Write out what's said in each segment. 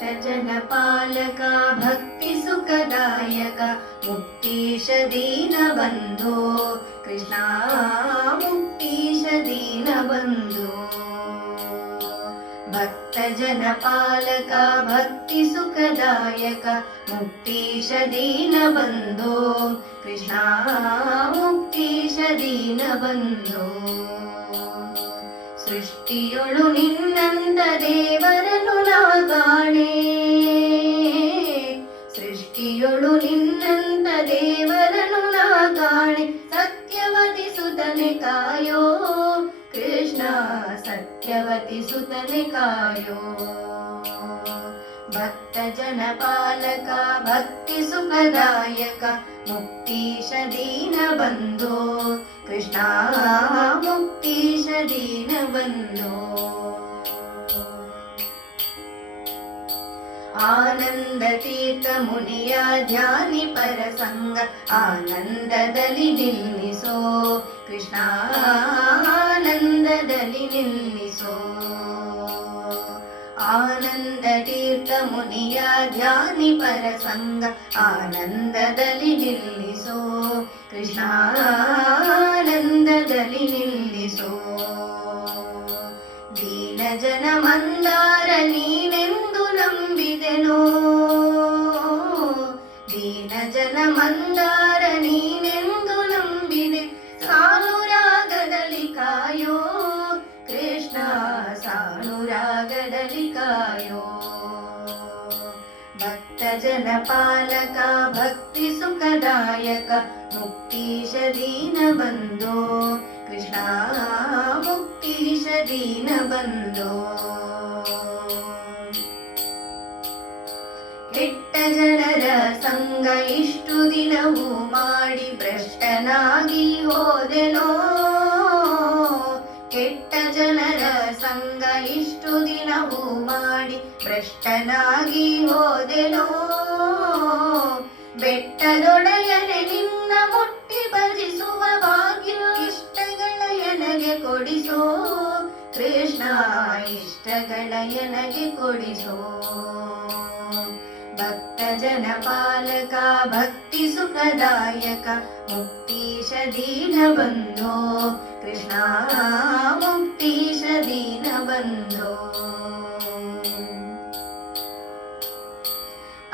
जनपालक भक्ति सुखदायक मुक्तीश दीनबन्धो कृष्णा मुक्तीश दीनबन्धो भक्त जनपालक भक्ति सुखदायक मुक्तीश दीनबन्धो कृष्णा मुक्तीश दीनबन्धो सृष्टियोळु निन्नंत देवरनु ना काणे सृष्टियोळु निन्नंत देवरनु ना काणे सत्यवती सुतने कायो कृष्ण सत्यवती सुतने कायो भक्त जनपालक भक्ति सुखदायक मुक्तीश दीनबन्धो कृष्णा मुक्तीश दीनबन्धो आनंद तीर्थ मुनिय ध्यानि परसंग आनंददलि निಲ್ಲಿಸೋ कृष्णा आनंददलि निಲ್ಲಿಸೋ आनंद तीर्थ मुनिय ध्यानि परसंग आनंददलि निಲ್ಲಿಸೋ कृष्णा आनंददलि निಲ್ಲಿಸೋ दीन जन मंदार नीनेंदु ನಂಬಿದೆನೋ दीन जन मंदार नीनेंदु ನಂಬಿದೆ ಸಾನುರಾಗದಲ್ಲಿ ಕಾಯೋ कृष्ण सानुरागದಲ್ಲಿ ಕಾಯೋ भक्त जनपालक भक्ति सुखदायक मुक्तीश दीनबन्धो कृष्णा मुक्तीश दीनबन्धो ಕೆಟ್ಟ ಜನರ ಸಂಗ ಇಷ್ಟು ದಿನವೂ ಮಾಡಿ ಭ್ರಷ್ಟನಾಗಿ ಹೋದೆನೋ ಕೆಟ್ಟ ಜನರ ಸಂಗ ಇಷ್ಟು ದಿನವೂ ಮಾಡಿ ಭ್ರಷ್ಟನಾಗಿ ಹೋದೆನೋ ಬೆಟ್ಟದೊಡೆಯನೆ ನಿನ್ನ ಮುಟ್ಟಿ ಭಜಿಸುವ ಭಾಗ್ಯ ಇಷ್ಟಗಳ ಎನಗೆ ಕೊಡಿಸೋ ಕೃಷ್ಣ ಇಷ್ಟಗಳ ಎನಗೆ ಕೊಡಿಸೋ भक्त जनपालक भक्ति सुखदायक मुक्तीश दीनबन्धो कृष्णा मुक्तीश दीनबन्धो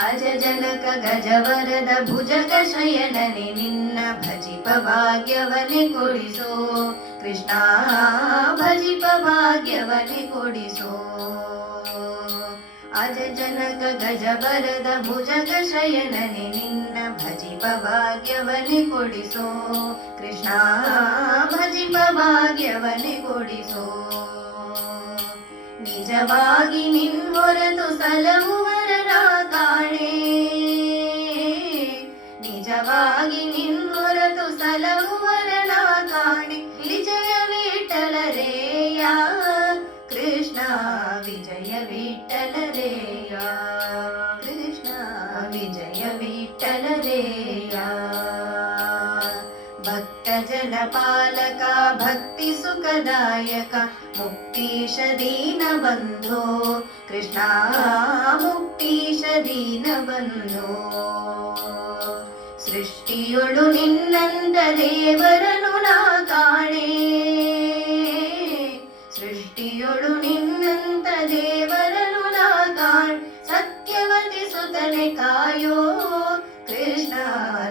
अज जनक गजवरद भुजग शयनने निन्न भजिप भाग्ಯವನೆ ಕೊಡಿಸೋ कृष्णा भजिप भाग्ಯವನೆ ಕೊಡಿಸೋ अज जनक गजवरद भुजग शयनने निन्न भजिप भाग्ಯವನೆ ಕೊಡಿಸೋ कृष्णा भजिप भाग्ಯವನೆ ಕೊಡಿಸೋ ನಿಜವಾಗಿ ನಿನ್ ಹೊರತು ಸಲಹುವರನ ಕಾಣೆ ನಿಜವಾಗಿ ನಿನ್ ಹೊರತು ಸಲಹುವರನ ಕಾಣೆ ವಿಜಯ ವಿಠಲರೇಯ कृष्ण विजय विठ्ठलरेय कृष्ण विजय विठ्ठलरेय भक्त जनपालक भक्ति सुखदायक मुक्तीश दीनबन्धो कृष्णा मुक्तीश दीनबन्धो सृष्टियोळु निन्नंत देवरनु ना काणे सृष्टियोळु निन्नंत देवरनु ना काणे सत्यवती सुतने कायो कृष्ण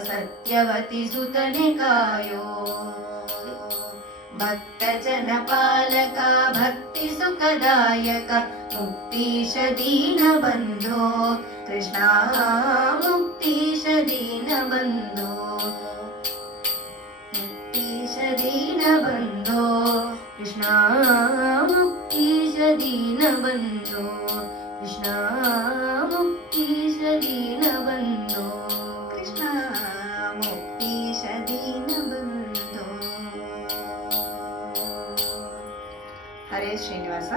सत्यवती सुतने कायो भक्त जनपालक भक्ति सुखदायक मुक्तीश दीनबन्धो कृष्णा मुक्तीश दीनबन्धो मुक्तीश दीनबन्धो कृष्णा मुक्तीश दीनबन्धो कृष्णा मुक्तीश दीनबन्धो कृष्णा मुक्तीश दीनबन्धो हरे श्रीनिवास।